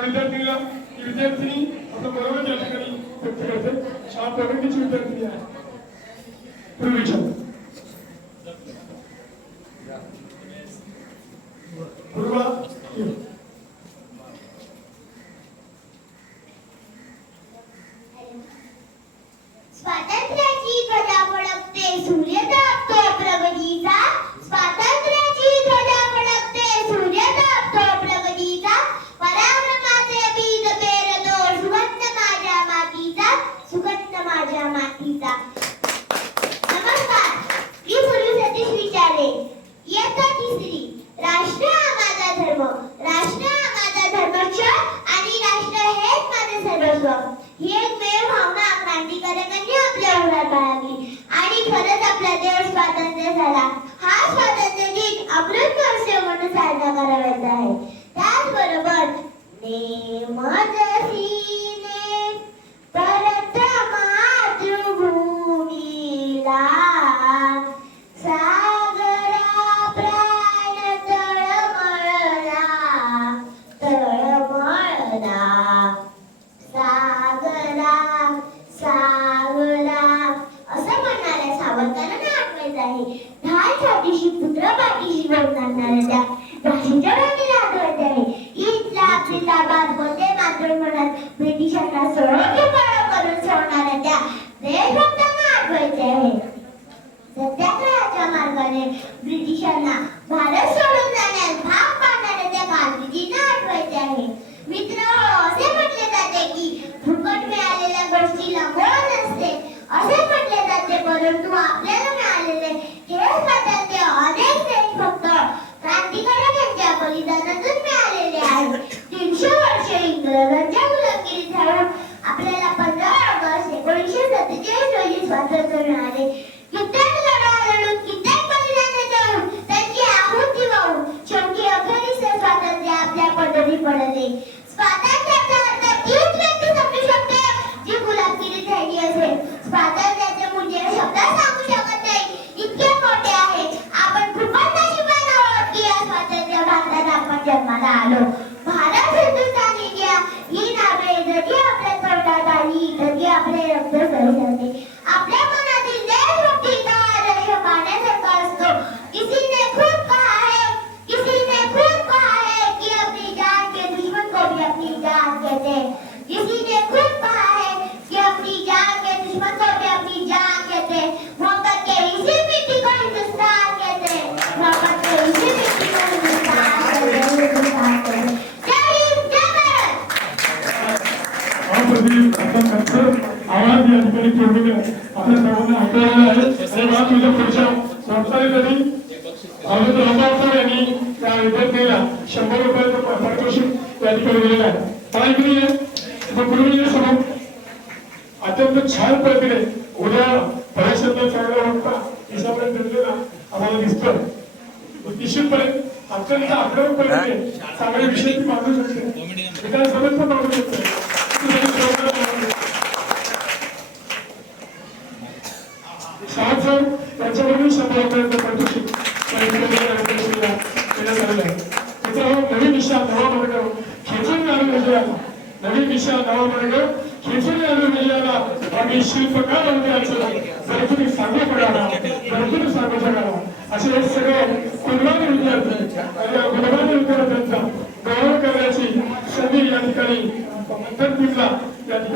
विद्यार्थीला ती विद्यार्थिनी आता बरोबर या ठिकाणी व्यक्त करते शाळा प्रगतीची विद्यार्थिनी आहे पूर्वीच्या पूर्वा माझ्या नमस्कार. मी पूर्वी सतीश विचारे. इयत्ता तिसरी. राष्ट्र हा माझा धर्म. राष्ट्र हा माझा धर्मच आणि राष्ट्र हेच माझे सर्वस्व. ही एक मेव भावना क्रांतिकारकांनी आपल्या उरात बाळगली आणि खरंच आपला देश स्वातंत्र्य झाला. हा स्वातंत्र्य दिन अमृत महोत्सव म्हणून साजरा करावा. पाठीशी त्या भाषेच्या आहे ईदला म्हणत ब्रिटिशांना करून सोडणाऱ्या त्या देशभक्तांना आठवायचे आहे सत्याग्रहाच्या मार्गाने ब्रिटिशांना भारत सोडून जाण्यास भाग पाडणाऱ्या त्या गांधीजींना आठवायचे आहे. मित्र असे म्हटले जाते की फुकट मिळालेल्या गोष्टीला नसते. असे म्हटले जाते परंतु आपल्या इंग्रजांच्या गुलामगिरीत आपल्याला पंधरा ऑगस्ट एकोणीसशे सत्तेचाळीस रोजी स्वातंत्र्य मिळाले. कित्येक लढा लढून कित्येक बलिदाने देऊन त्यांची आहुती वाहून शेवटी स्वातंत्र्य आपल्या पदरी पडले. स्वातंत्र्य अर्थ तीच व्यक्ती समजू शकते जी गुलामगिरीत राहिली असेल स्वातंत्र्याचे मूल्य शब्दात सांगू शकत नाही इतके मोठे आहे आपण खूपच नशिबान आहोत की या स्वातंत्र्य भारतात आपण जन्माला आलो भारत हिंदुस्थान इंडिया ही नावे जरी आपल्या तोंडात आली तरी आपले रक्त सरसरते आपल्या मनातील देशभक्तीचा आदर्श पाहण्यासारखा असतो किसी ने खुद कहा है किसी ने खुद कहा है कि अपनी जान के दुश्मन को भी अपनी देते किसी ने खुद कहा है कि अपनी जान के दुश्मनों पे अपनी जान कहते मोहब्बत के इसी मिट्टी को हिंदुस्तान कहते मोहब्बत के इसी मिट्टी को हिंदुस्तान कहते हैं। हिंदुस्तान कहते हैं जय हिंद जय भारत। महाप्रती आता खर्च आवाज या ठिकाणी पूर्ण केला आपल्या सर्वांना हाताळलेला आहे आणि मला तुझ्या पुढच्या संस्थानिकांनी अमित रामभाऊ यांनी त्या विद्यार्थ्यांना शंभर रुपयाचं पारितोषिक या ठिकाणी दिलेलं आहे मला इकडे पूर्वी समोर अत्यंत छान पद्धतीने उद्या परीक्षेतला चांगला वाटता दिसापर्यंत दिलेला. आम्हाला दिसतोय निश्चितपणे अत्यंत आक्रमक पद्धतीने चांगले विषय मांडू शकते. विधानसभेत पण मांडू शकते. साहेब त्यांच्याकडून शंभर आहे. मित्रांनो, नवीन दिशा नवा मार्ग खेचून आणून विजयाला नवीन दिशा नवा मार्ग खेचून आणून विजयाला आम्ही शिल्पकार मंदिराचं जर तुम्ही सांगू पडाला जर तुम्ही सांगू शकाला असे हे सगळे